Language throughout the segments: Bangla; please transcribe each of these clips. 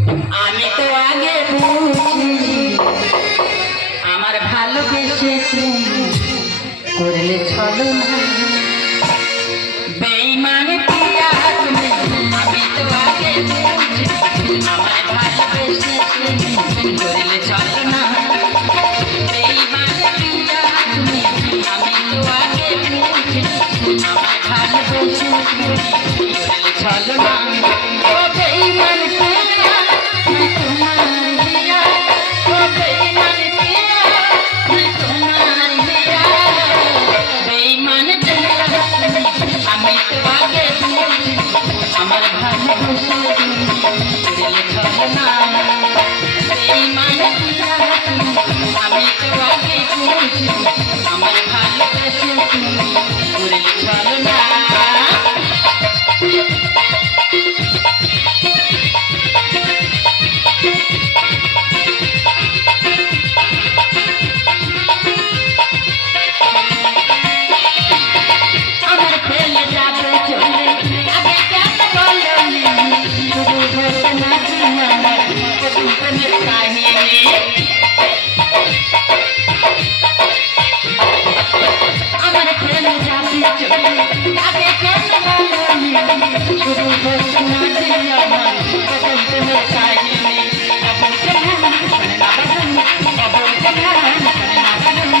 আমি তো আগে বুঝি আমার ভালোবেসে তুমি করলে চলো না বেঈমান পিয়া তুমি। আমি তো আগে বুঝি আমার ভালোবেসে তুমি করলে চলো না বেঈমান পিয়া তুমি। আমি তো আগে বুঝি আমার ভালোবেসে তুমি করলে চলো না ও বেঈমান পিয়া मैं तुम्हारी दिया ओ बेईमान पिया मैं तुम्हारी दिया बेईमान पिया আমি তো আগে বুঝি আমার ভালোবাসা তুমি দিলে চলো না বেঈমান পিয়া আমি তো আগে বুঝি আমার ভালোবাসা তুমি দিলে চলো না আমার ভালোবাসা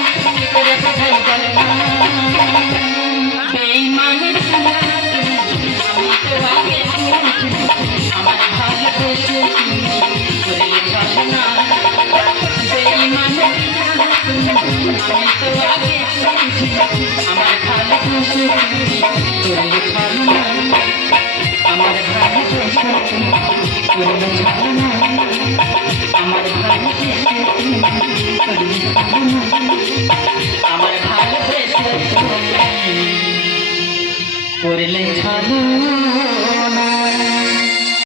তুমি করলে চলো না আমার ভালোবাসা তুমি করলে চলো না আমার ভালোবাসা তুমি করলে চলো না আমার ভালোবাসা তুমি করলে চলো না।